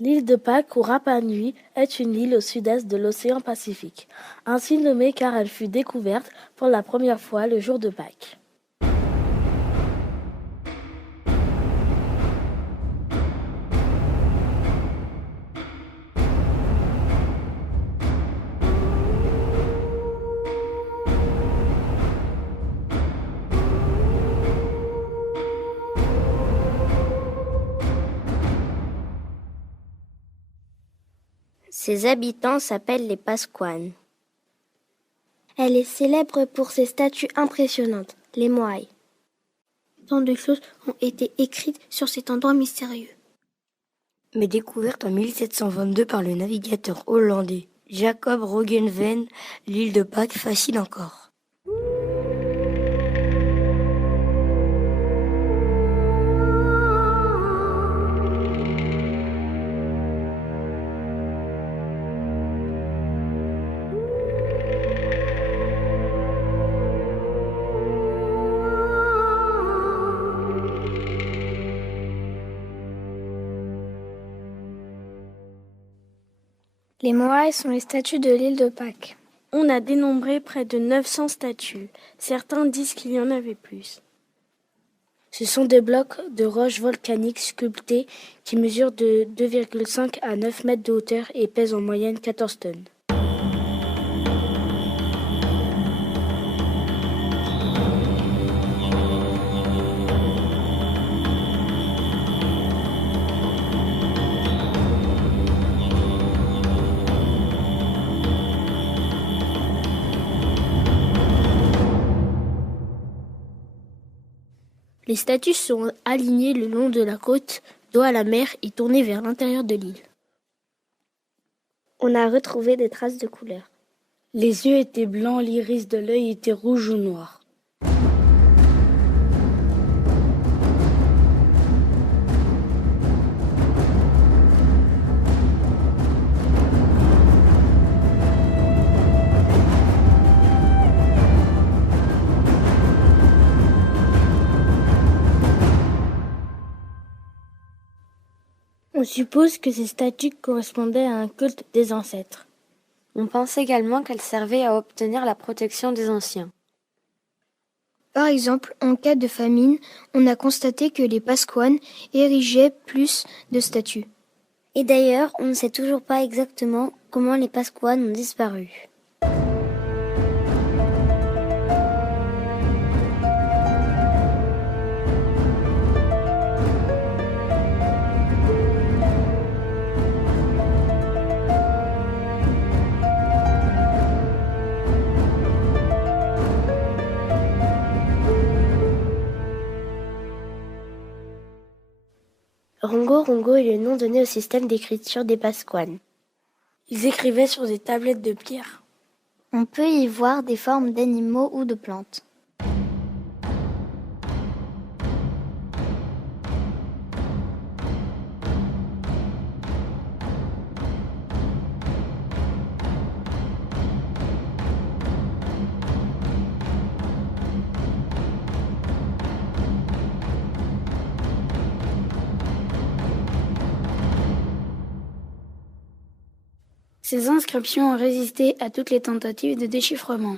L'île de Pâques ou Rapa Nui est une île au sud-est de l'océan Pacifique, ainsi nommée car elle fut découverte pour la première fois le jour de Pâques. Ses habitants s'appellent les Pasquanes. Elle est célèbre pour ses statues impressionnantes, les moaïs. Tant de choses ont été écrites sur cet endroit mystérieux. Mais découverte en 1722 par le navigateur hollandais Jacob Roggeveen, l'île de Pâques fascine encore. Les moaïs sont les statues de l'île de Pâques. On a dénombré près de 900 statues. Certains disent qu'il y en avait plus. Ce sont des blocs de roches volcaniques sculptés qui mesurent de 2,5 à 9 mètres de hauteur et pèsent en moyenne 14 tonnes. Les statues sont alignées le long de la côte, dos à la mer et tournées vers l'intérieur de l'île. On a retrouvé des traces de couleurs. Les yeux étaient blancs, l'iris de l'œil était rouge ou noir. On suppose que ces statues correspondaient à un culte des ancêtres. On pense également qu'elles servaient à obtenir la protection des anciens. Par exemple, en cas de famine, on a constaté que les Pasquanes érigeaient plus de statues. Et d'ailleurs, on ne sait toujours pas exactement comment les Pasquanes ont disparu. Rongo Rongo est le nom donné au système d'écriture des Pasquanes. Ils écrivaient sur des tablettes de pierre. On peut y voir des formes d'animaux ou de plantes. Ces inscriptions ont résisté à toutes les tentatives de déchiffrement.